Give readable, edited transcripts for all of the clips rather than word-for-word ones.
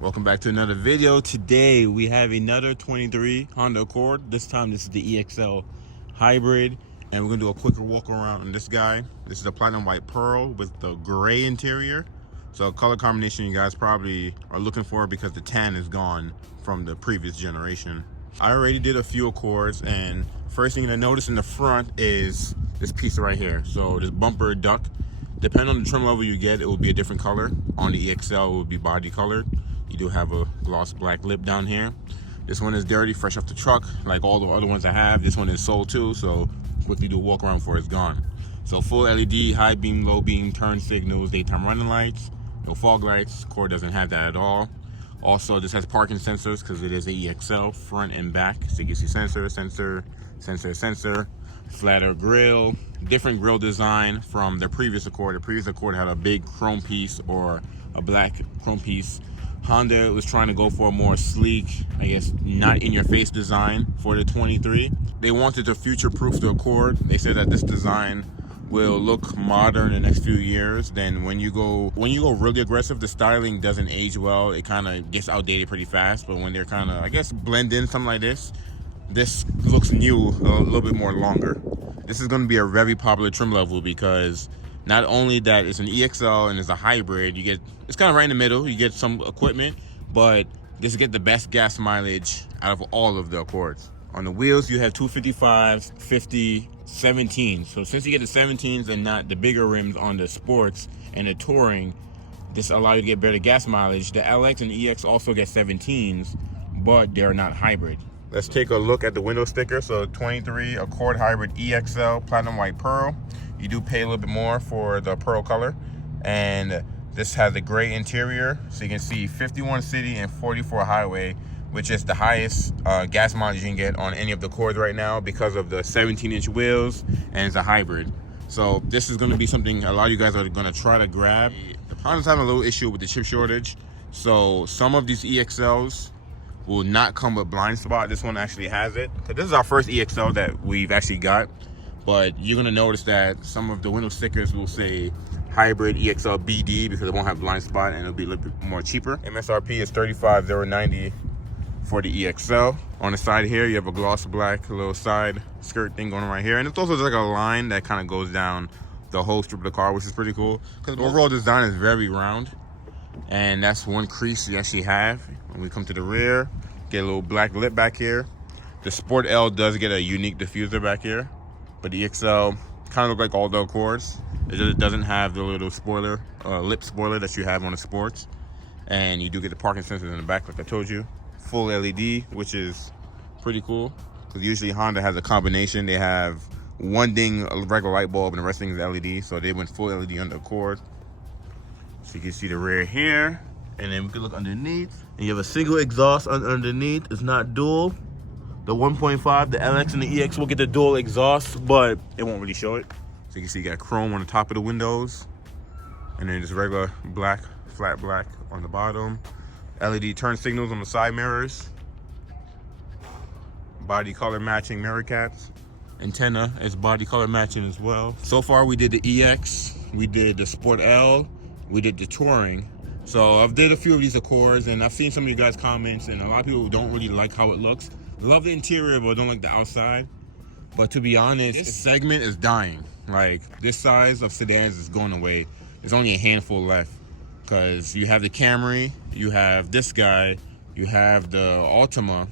Welcome back to another video. Today we have another 23 Honda Accord. This time this is the EXL hybrid, and we're gonna do a quicker walk around on this guy. This is a platinum white pearl with the gray interior. So a color combination you guys probably are looking for because the tan is gone from the previous generation. I already did a few Accords, and first thing to notice in the front is this piece right here. So this bumper duct, depending on the trim level you get, it will be a different color. On the EXL, it will be body colored. You do have a gloss black lip down here. This one is dirty, fresh off the truck, like all the other ones I have. This one is sold too, so quickly do a walk around before it's gone. So full LED, high beam, low beam, turn signals, daytime running lights, no fog lights. Accord doesn't have that at all. Also, this has parking sensors because it is a EXL, front and back. So you can see sensor, flatter grille, different grille design from the previous Accord. The previous Accord had a big chrome piece or a black chrome piece. Honda was trying to go for a more sleek, I guess, not in your face design for the 23. They wanted to future-proof the Accord. They said that this design will look modern in the next few years. Then when you go really aggressive, the styling doesn't age well. It kind of gets outdated pretty fast. But when they're kind of, I guess, blend in something like this looks new, a little bit more longer. This is going to be a very popular trim level because not only that it's an EXL and it's a hybrid, it's kind of right in the middle. You get some equipment, but this get the best gas mileage out of all of the Accords. On the wheels, you have 255s, 50, 17s. So since you get the 17s and not the bigger rims on the sports and the touring, this allows you to get better gas mileage. The LX and the EX also get 17s, but they're not hybrid. Let's take a look at the window sticker. So 23 Accord Hybrid EXL Platinum White Pearl. You do pay a little bit more for the pearl color, and this has a gray interior, so you can see 51 city and 44 highway, which is the highest gas mileage you can get on any of the Accords right now because of the 17-inch wheels, and it's a hybrid. So this is going to be something a lot of you guys are going to try to grab. Honda's having a little issue with the chip shortage, so some of these EXLs will not come with blind spot. This one actually has it. So this is our first EXL that we've actually got. But you're gonna notice that some of the window stickers will say hybrid EXL BD because it won't have blind spot and it'll be a little bit more cheaper. MSRP is $35,090 for the EXL. On the side here, you have a gloss black little side skirt thing going on right here. And it's also like a line that kind of goes down the whole strip of the car, which is pretty cool. Because the overall design is very round. And that's one crease you actually have. When we come to the rear, get a little black lip back here. The Sport L does get a unique diffuser back here. But the EXL kind of look like all the Accords. It doesn't have the little spoiler, lip spoiler that you have on the Sports. And you do get the parking sensors in the back, like I told you. Full LED, which is pretty cool. Because usually Honda has a combination. They have one ding, a regular light bulb, and the rest of things is LED. So they went full LED on the Accord. So you can see the rear here. And then we can look underneath. And you have a single exhaust underneath. It's not dual. The 1.5, the LX and the EX will get the dual exhaust, but it won't really show it. So you can see you got chrome on the top of the windows, and then just regular black, flat black on the bottom. LED turn signals on the side mirrors. Body color matching mirror caps. Antenna is body color matching as well. So far we did the EX, we did the Sport L, we did the Touring. So I've did a few of these Accords, and I've seen some of you guys' comments, and a lot of people don't really like how it looks. Love the interior, but don't like the outside. But to be honest, this segment is dying. Like, this size of sedans is going away. There's only a handful left. Because you have the Camry, you have this guy, you have the Altima,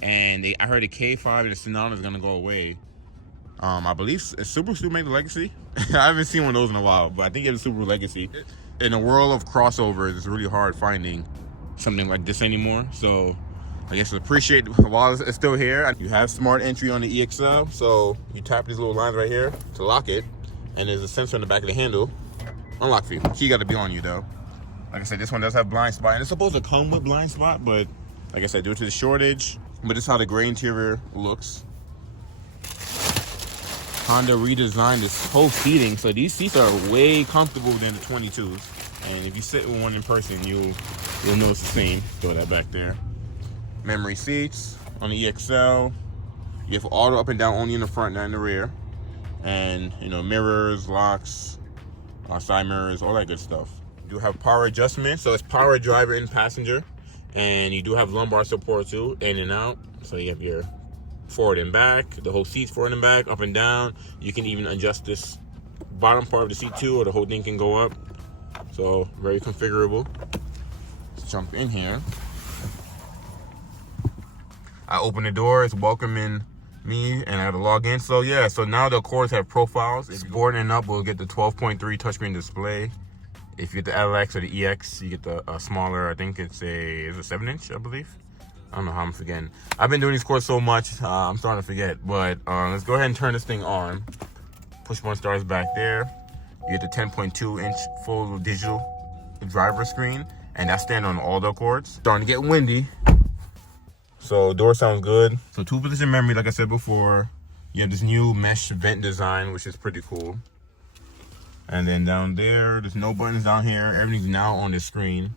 and I heard the K5 and the Sonata is going to go away. I believe Subaru made the Legacy. I haven't seen one of those in a while, but I think it's a Subaru Legacy. In a world of crossovers, it's really hard finding something like this anymore. So I guess appreciate while it's still here. You have smart entry on the EXL, so you tap these little lines right here to lock it, and there's a sensor in the back of the handle. Unlock for you. Key got to be on you though. Like I said, this one does have blind spot, and it's supposed to come with blind spot, but like I said, due to the shortage. But this is how the gray interior looks. Honda redesigned this whole seating, so these seats are way comfortable than the 22s. And if you sit with one in person, you'll notice the same. Throw that back there. Memory seats on the EXL. You have auto up and down only in the front, not in the rear. And, you know, mirrors, locks, side mirrors, all that good stuff. You do have power adjustment, so it's power driver and passenger. And you do have lumbar support too, in and out. So you have your forward and back, the whole seat's forward and back, up and down. You can even adjust this bottom part of the seat too, or the whole thing can go up. So very configurable. Let's jump in here. I open the door, it's welcoming me, and I have to log in. So yeah, so now the Accords have profiles. If you're boarding up, we'll get the 12.3 touchscreen display. If you get the LX or the EX, you get the smaller, I think it's a 7-inch, I believe. I don't know how I'm forgetting. I've been doing these Accords so much, I'm starting to forget. But let's go ahead and turn this thing on. Push one starts back there. You get the 10.2-inch full digital driver screen, and that's standard on all the Accords. Starting to get windy. So door sounds good. So 2-position memory, like I said before. You have this new mesh vent design, which is pretty cool. And then down there's no buttons down here. Everything's now on the screen.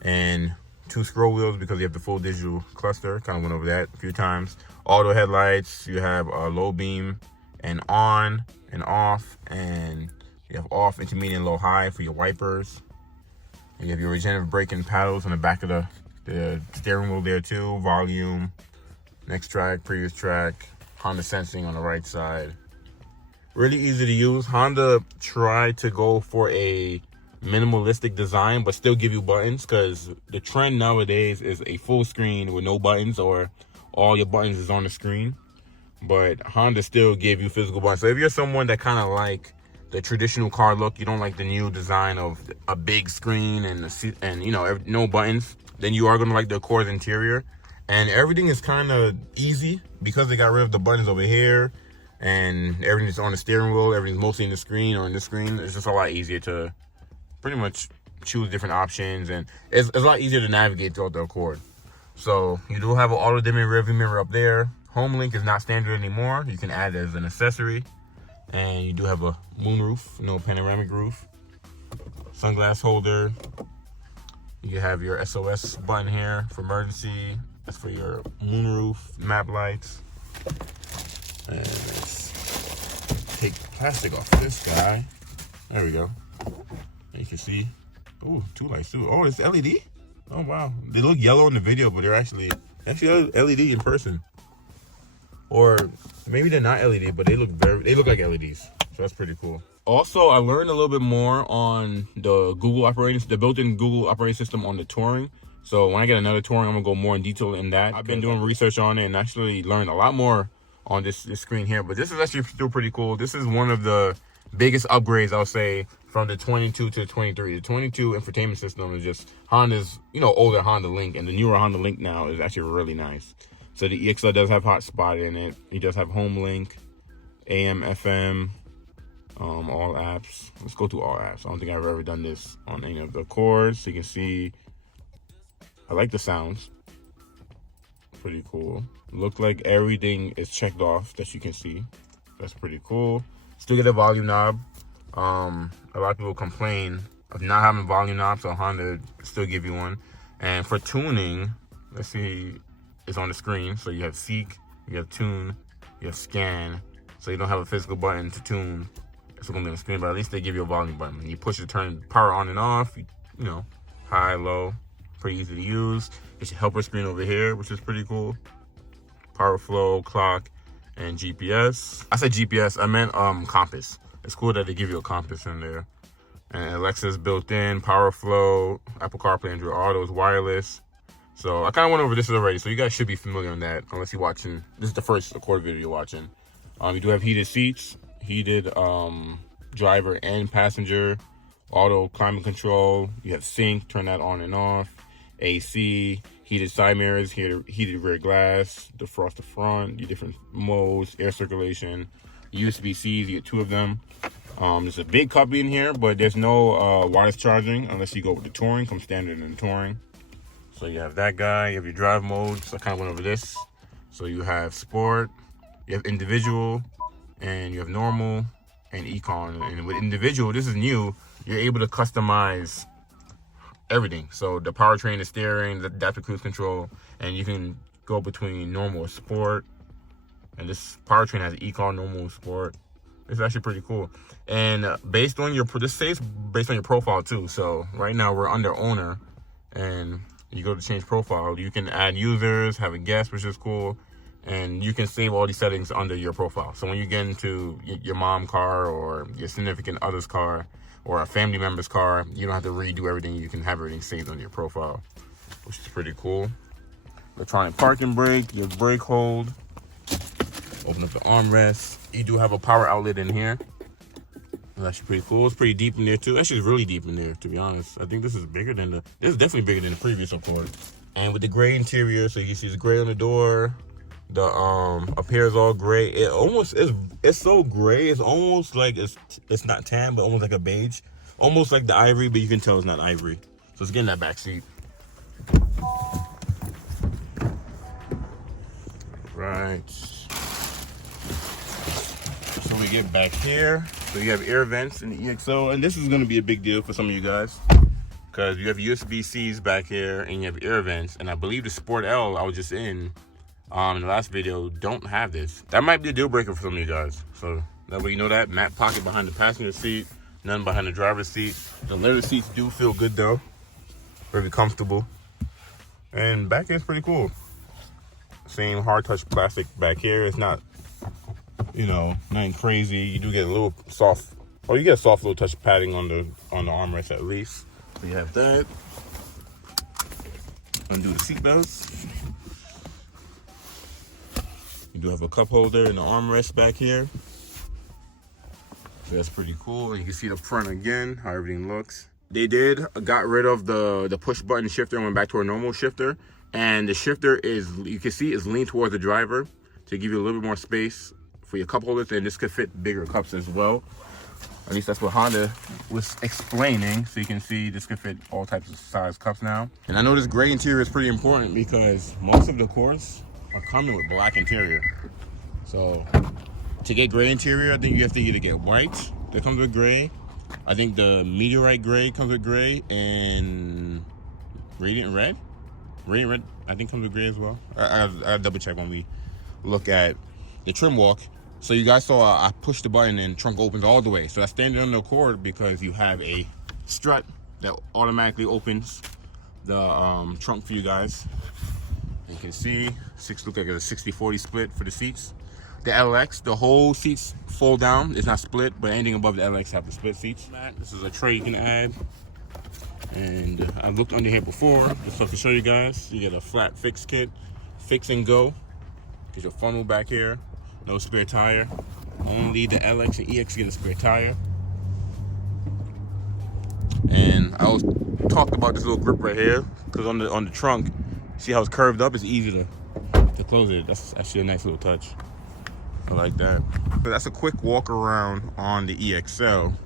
And 2 scroll wheels because you have the full digital cluster. Kind of went over that a few times. Auto headlights. You have a low beam and on and off. And you have off, intermediate, and low, high for your wipers. And you have your regenerative braking paddles on the back of the steering wheel there too. Volume, next track, previous track, Honda sensing on the right side. Really easy to use. Honda tried to go for a minimalistic design but still give you buttons, because the trend nowadays is a full screen with no buttons, or all your buttons is on the screen. But Honda still gave you physical buttons. So if you're someone that kind of like the traditional car look, you don't like the new design of a big screen and you know, no buttons, then you are going to like the Accords interior. And everything is kind of easy because they got rid of the buttons over here, and everything's on the steering wheel. Everything's mostly in the screen or in the screen. It's just a lot easier to pretty much choose different options, and it's a lot easier to navigate throughout the Accord. So you do have an auto dimming rearview mirror up there. Home link is not standard anymore. You can add it as an accessory. And you do have a moonroof, no panoramic roof. Sunglass holder. You have your SOS button here for emergency. That's for your moonroof, map lights. And let's take plastic off this guy. There we go. And you can see, oh, 2 lights too. Oh, it's LED? Oh, wow. They look yellow in the video, but they're actually LED in person. Or maybe they're not LED, but they look like LEDs. So that's pretty cool. Also, I learned a little bit more on the built-in Google operating system on the Touring. So when I get another Touring, I'm gonna go more in detail in that. I've been doing research on it and actually learned a lot more on this screen here. But this is actually still pretty cool. This is one of the biggest upgrades, I'll say, from the 22 to the 23. The 22 infotainment system is just Honda's, older Honda Link, and the newer Honda Link now is actually really nice. So the EXL does have hotspot in it. It does have home link, AM, FM, all apps. Let's go through all apps. I don't think I've ever done this on any of the Accords. So you can see, I like the sounds. Pretty cool. Look like everything is checked off that you can see. That's pretty cool. Still get a volume knob. A lot of people complain of not having a volume knob, so Honda still give you one. And for tuning, let's see, it's on the screen. So you have Seek, you have Tune, you have Scan. So you don't have a physical button to tune. It's gonna be on the screen, but at least they give you a volume button. You push it to turn power on and off. High, low, pretty easy to use. It's your helper screen over here, which is pretty cool. Power flow, clock, and GPS. I said GPS, I meant compass. It's cool that they give you a compass in there. And Alexa's built in, power flow, Apple CarPlay, Android Auto is wireless. So I kind of went over this already, so you guys should be familiar on that, unless you're watching. This is the first Accord video you're watching. You do have heated seats, heated driver and passenger, auto climate control. You have sync, turn that on and off. AC, heated side mirrors, heated rear glass, defrost the front, your different modes, air circulation, USB-Cs, you get 2 of them. There's a big cubby in here, but there's no wireless charging unless you go with the Touring, comes standard in the Touring. So you have that guy, you have your drive mode. So I kind of went over this. So you have sport, you have individual, and you have normal and econ. And with individual, this is new, you're able to customize everything. So the powertrain, the steering, the adaptive cruise control, and you can go between normal or sport. And this powertrain has econ, normal, sport. It's actually pretty cool. And this says based on your profile too. So right now we're under owner, and You go to change profile. You can add users, have a guest, which is cool. And you can save all these settings under your profile. So when you get into your mom's car or your significant other's car or a family member's car, you don't have to redo everything. You can have everything saved on your profile, which is pretty cool. Electronic parking brake, your brake hold. Open up the armrest. You do have a power outlet in here. That's actually pretty cool. It's pretty deep in there too. Actually, it's really deep in there, to be honest. I think this is bigger than this is definitely bigger than the previous Accord. And with the gray interior, so you can see the gray on the door. The up here is all gray. It almost is. It's so gray. It's almost like it's not tan, but almost like a beige, almost like the ivory, but you can tell it's not ivory. So let's get in that back seat. Right. So we get back here. So you have air vents in the EXO, and this is going to be a big deal for some of you guys because you have USB-Cs back here and you have air vents. And I believe the Sport L I was just in the last video don't have this. That might be a deal breaker for some of you guys. So that way you know that. Mat pocket behind the passenger seat, none behind the driver's seat. The leather seats do feel good though, very comfortable. And back here is pretty cool. Same hard touch plastic back here. It's not, you know, nothing crazy. You do get a little soft, you get a soft little touch padding on the armrest at least. So you have that. Undo the seat belts. You do have a cup holder and the armrest back here. So that's pretty cool. You can see the front again, how everything looks. They got rid of the push button shifter and went back to a normal shifter. And the shifter is, you can see, is leaned towards the driver to give you a little bit more space for your cup holders, and this could fit bigger cups as well. At least that's what Honda was explaining. So you can see this could fit all types of size cups now. And I know this gray interior is pretty important because most of the Accords are coming with black interior. So to get gray interior, I think you have to either get white that comes with gray. I think the meteorite gray comes with gray, and radiant red. Radiant red, I think, comes with gray as well. I'll double check when we look at the trim walk. So you guys saw I pushed the button and trunk opens all the way. So that's standard on the Accord because you have a strut that automatically opens the trunk for you guys. You can see look like a 60-40 split for the seats. The LX, the whole seats fold down. It's not split, but anything above the LX have the split seats. This is a tray you can add. And I looked under here before, just so to show you guys. You get a flat fix kit, fix and go. Get your funnel back here, no spare tire. Only the LX and EX get a spare tire. And I always talked about this little grip right here, because on the trunk, see how it's curved up? It's easy to close it. That's actually a nice little touch. I like that. So that's a quick walk around on the EXL.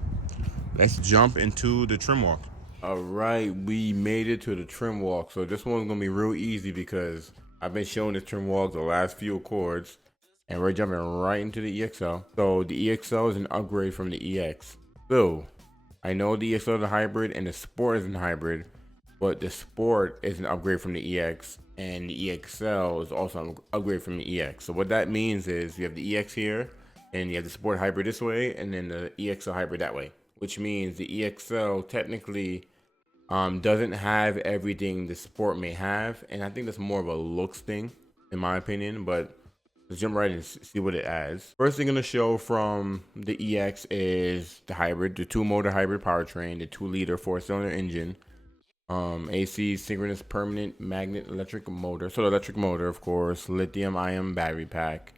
Let's jump into the trim walk. All right, we made it to the trim walk. So this one's gonna be real easy because I've been showing this trim walk the last few Accords, and we're jumping right into the EXL. So the EXL is an upgrade from the EX. So I know the EXL is a hybrid and the Sport is a hybrid, but the Sport is an upgrade from the EX, and the EXL is also an upgrade from the EX. So what that means is you have the EX here, and you have the Sport hybrid this way, and then the EXL hybrid that way. Which means the EXL technically doesn't have everything the Sport may have, and I think that's more of a looks thing, in my opinion. But let's jump right in and see what it adds. First thing gonna show from the EX is the hybrid, the 2-motor hybrid powertrain, the 2-liter 4-cylinder engine, AC synchronous permanent magnet electric motor. So the electric motor, of course, lithium-ion battery pack,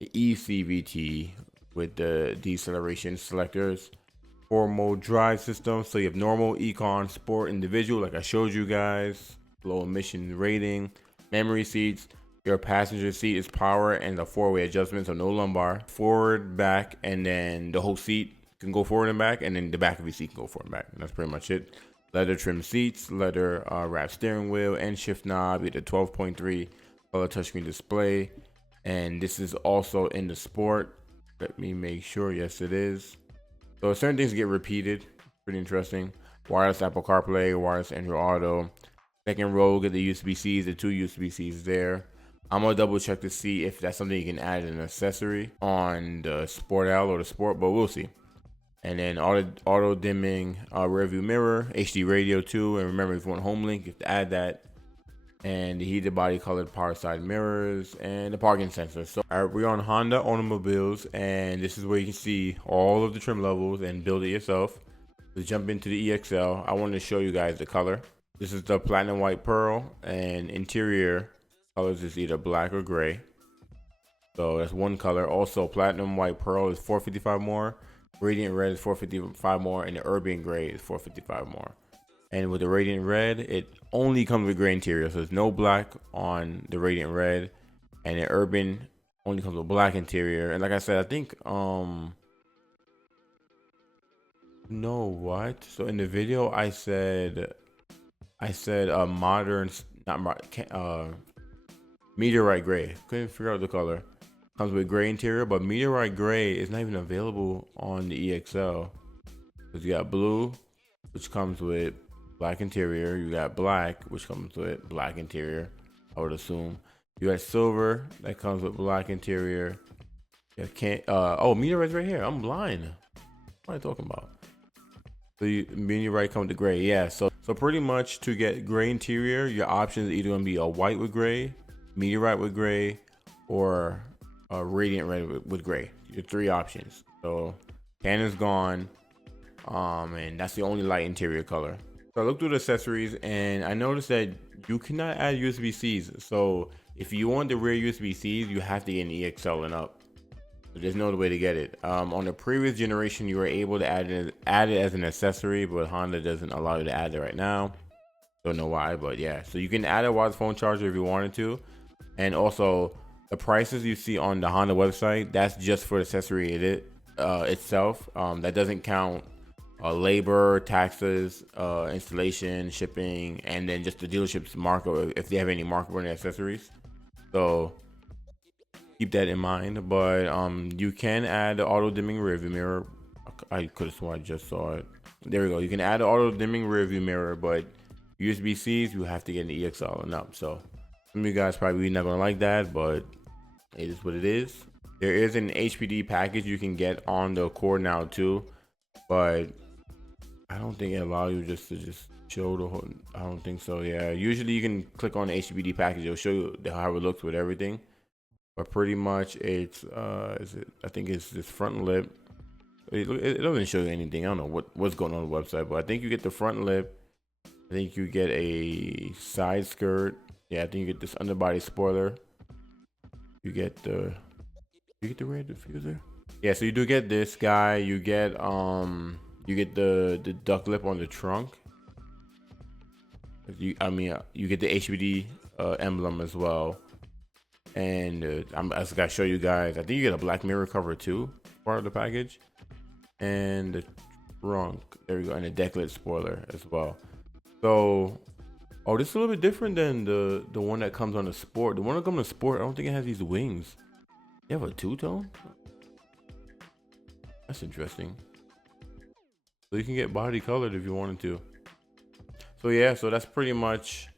the ECVT with the deceleration selectors. 4-mode drive system, so you have normal, econ, sport, individual, like I showed you guys. Low emission rating, memory seats. Your passenger seat is power and the 4-way adjustment, so no lumbar. Forward, back, and then the whole seat can go forward and back, and then the back of your seat can go forward and back. And that's pretty much it. Leather trim seats, leather wrap steering wheel, and shift knob. You get a 12.3 color touchscreen display, and this is also in the Sport. Let me make sure. Yes, it is. So certain things get repeated. Pretty interesting. Wireless Apple CarPlay, wireless Android Auto. Second row, get the USB-Cs, the 2 USB-Cs there. I'm gonna double check to see if that's something you can add as an accessory on the Sport L or the Sport, but we'll see. And then auto dimming rear view mirror, HD radio too. And remember, if you want home link, you have to add that. and the heated body colored power side mirrors, and the parking sensor. So we're on Honda Automobiles, and this is where you can see all of the trim levels and build it yourself. Let's jump into the EXL. I wanted to show you guys the color. This is the platinum white pearl, and interior colors is either black or gray. So that's one color. Also, platinum white pearl is 455 more, radiant red is 455 more, and the urban gray is 455 more. And with the radiant red, it only comes with gray interior, so there's no black on the radiant red, and the urban only comes with black interior. And like I said, I think no, what? So in the video, I said modern, not meteorite gray. Couldn't figure out the color. Comes with gray interior, but meteorite gray is not even available on the EXL. Because you got blue, which comes with black interior. You got black, which comes with black interior, I would assume. You got silver, that comes with black interior. You can't, oh, meteorite's right here. I'm blind. What am I talking about? So meteorite comes to gray, yeah. So pretty much to get gray interior, your options are either gonna be a white with gray, meteorite with gray, or a radiant red with gray. Your three options. So tan is gone, and that's the only light interior color. So I looked through the accessories, and I noticed that you cannot add USB-Cs. So if you want the rear USB-Cs, you have to get an EXL and up. There's no other way to get it. On the previous generation, you were able to add it as an accessory, but Honda doesn't allow you to add it right now. Don't know why, but yeah. So you can add a wireless phone charger if you wanted to. And also, the prices you see on the Honda website, that's just for the accessory itself. That doesn't count labor, taxes, installation, shipping, and then just the dealership's markup if they have any markup on the accessories. So keep that in mind. But you can add the auto dimming rear view mirror. I could have sworn I just saw it. There we go. You can add the auto dimming rear view mirror, but USB-Cs, you have to get an EXL and up. So some of you guys probably not gonna like that, but it is what it is. There is an HPD package you can get on the Accord now too, but I don't think it allows you to just show the whole. I don't think so. Yeah, usually you can click on the HPD package. It'll show you how it looks with everything. But pretty much it's I think it's this front lip. It doesn't show you anything. I don't know what's going on the website, but I think you get the front lip. I think you get a side skirt. Yeah, I think you get this underbody spoiler. You get the rear diffuser. Yeah, so you do get this guy. You get the duck lip on the trunk. You get the HBD emblem as well. And I'm just gonna show you guys. I think you get a black mirror cover too, part of the package, and the trunk. There we go, and a deck lid spoiler as well. So, oh, this is a little bit different than the one that comes on the Sport. The one that comes on the Sport, I don't think it has these wings. You have a two-tone? That's interesting. So you can get body colored if you wanted to. So yeah, so that's pretty much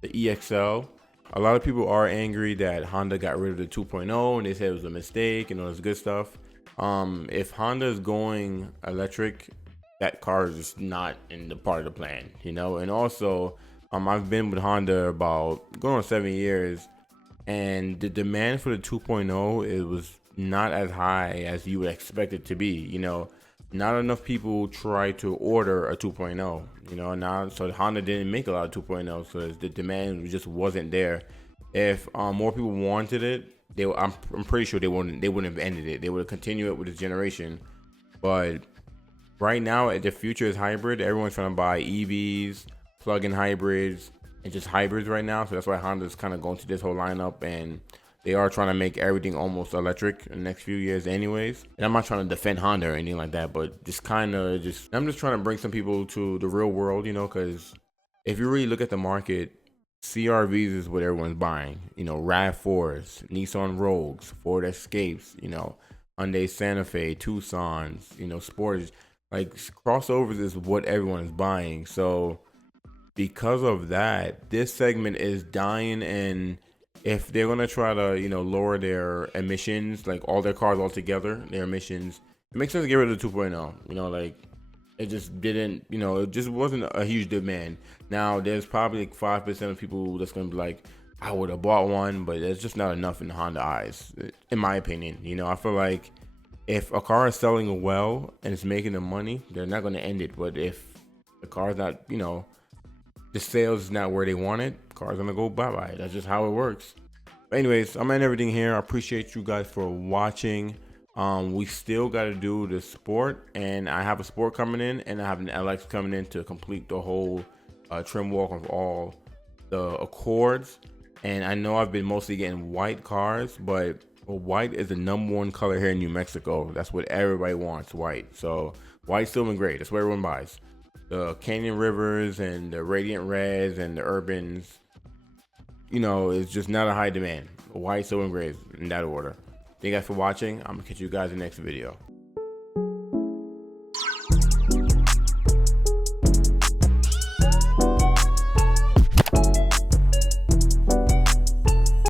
the EXL. A lot of people are angry that Honda got rid of the 2.0 and they said it was a mistake and all this good stuff. If Honda is going electric, that car is just not in the part of the plan, you know. And also, I've been with Honda about going on 7 years, and the demand for the 2.0 it was not as high as you would expect it to be. You know, not enough people try to order a 2.0. You know, now so Honda didn't make a lot of 2.0, so the demand just wasn't there. If more people wanted it, I'm pretty sure they wouldn't have ended it. They would have continued it with this generation. But right now, the future is hybrid. Everyone's trying to buy EVs, plug-in hybrids, and just hybrids right now. So that's why Honda's kind of going to this whole lineup, and they are trying to make everything almost electric in the next few years anyways. And I'm not trying to defend Honda or anything like that, but I'm just trying to bring some people to the real world, you know, because if you really look at the market, CRVs is what everyone's buying. You know, RAV4s, Nissan Rogues, Ford Escapes, you know, Hyundai Santa Fe, Tucsons, you know, Sportage. Like, crossovers is what everyone is buying. So because of that, this segment is dying, and if they're gonna try to, you know, lower their emissions, like all their cars altogether, their emissions, it makes sense to get rid of the 2.0. You know, like it just didn't, you know, it just wasn't a huge demand. Now there's probably like 5% of people that's gonna be like, I would have bought one, but it's just not enough in the Honda eyes, in my opinion. You know, I feel like if a car is selling well and it's making them money, they're not gonna end it. But if the car's not, you know, the sales is not where they want it, car's gonna go bye bye. That's just how it works. But anyways, I'm at everything here. I appreciate you guys for watching. We still got to do the sport, and I have a sport coming in, and I have an LX coming in to complete the whole trim walk of all the Accords. And I know I've been mostly getting white cars, but white is the #1 color here in New Mexico. That's what everybody wants, white. So white, silver, and gray. That's what everyone buys. The Canyon Rivers and the Radiant Reds and the Urbans, you know, it's just not a high demand. White, silver, and gray in that order. Thank you guys for watching. I'm gonna catch you guys in the next video.